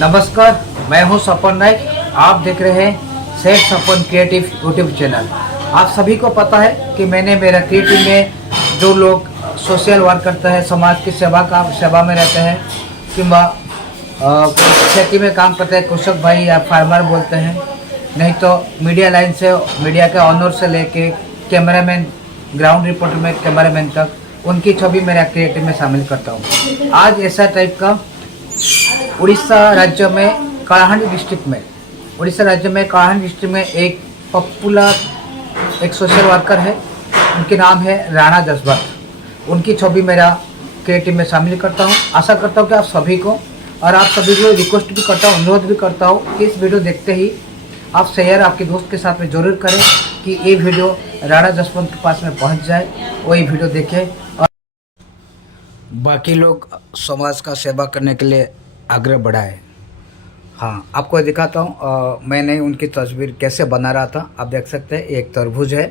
नमस्कार, मैं हूं सपन नाइक। आप देख रहे हैं सेठ सपन क्रिएटिव यूट्यूब चैनल। आप सभी को पता है कि मैंने मेरा क्रिएटिव में जो लोग सोशल वर्क करते हैं, समाज की सेवा में रहते हैं, किंवा खेती में काम करते हैं, कृषक भाई या फार्मर बोलते हैं, नहीं तो मीडिया लाइन से मीडिया के ऑनर से लेके कैमरामैन, ग्राउंड रिपोर्टर में कैमरामैन तक, उनकी छवि मेरा क्रिएटिव में शामिल करता हूँ। आज ऐसा टाइप का उड़ीसा राज्य में कलाहांडी डिस्ट्रिक्ट में एक पॉपुलर एक सोशल वर्कर है। उनके नाम है राणा जसवंत। उनकी छवि मेरा क्रिएटिव में शामिल करता हूँ। आशा करता हूँ कि आप सभी को रिक्वेस्ट भी करता हूँ, अनुरोध भी करता हूँ कि इस वीडियो देखते ही आप शेयर आपके दोस्त के साथ में जरूर करें कि ये वीडियो राणा जसवंत के पास में पहुँच जाए, वो ये वीडियो देखे और बाकी लोग समाज का सेवा करने के लिए आग्रह बढ़ाए। हाँ, आपको दिखाता हूँ मैंने उनकी तस्वीर कैसे बना रहा था। आप देख सकते हैं, एक तरबूज है।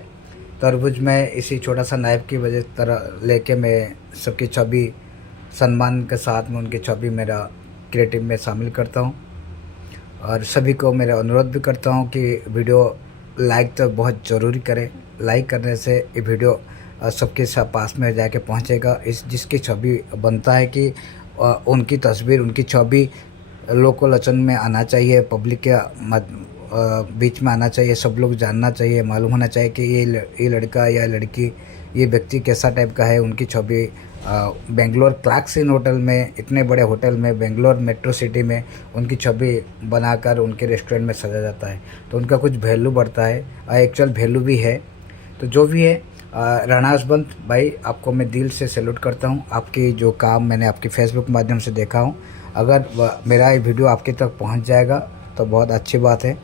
तरबूज में इसी छोटा सा नाइफ की वजह तरह लेके मैं सबकी छवि सम्मान के साथ में उनकी छवि मेरा क्रिएटिव में शामिल करता हूँ। और सभी को मेरा अनुरोध भी करता हूँ कि वीडियो लाइक तो बहुत ज़रूरी करें। लाइक करने से ये वीडियो सबके पास में जाके पहुँचेगा। इस जिसकी छवि बनता है कि उनकी तस्वीर, उनकी छवि लोकलोचन में आना चाहिए, पब्लिक के बीच में आना चाहिए, सब लोग जानना चाहिए, मालूम होना चाहिए कि ये लड़का या लड़की, ये व्यक्ति कैसा टाइप का है। उनकी छवि बेंगलोर क्लार्क्स इन होटल में, इतने बड़े होटल में, बेंगलोर मेट्रो सिटी में उनकी छवि बनाकर उनके रेस्टोरेंट में सजा जाता है, तो उनका कुछ वैल्यू बढ़ता है, एक्चुअल वैल्यू भी है। तो जो भी है, राणा जसवंत भाई, आपको मैं दिल से सैल्यूट करता हूँ। आपकी जो काम मैंने आपकी फेसबुक माध्यम से देखा हूँ, अगर मेरा ये वीडियो आपके तक पहुँच जाएगा तो बहुत अच्छी बात है।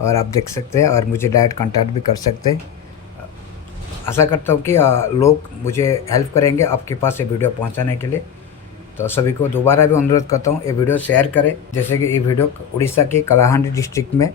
और आप देख सकते हैं और मुझे डायरेक्ट कांटेक्ट भी कर सकते हैं। आशा करता हूँ कि लोग मुझे हेल्प करेंगे आपके पास ये वीडियो पहुँचाने के लिए। तो सभी को दोबारा भी अनुरोध करता हूँ, ये वीडियो शेयर करें। जैसे कि ये वीडियो उड़ीसा के कलाहांडी डिस्ट्रिक्ट में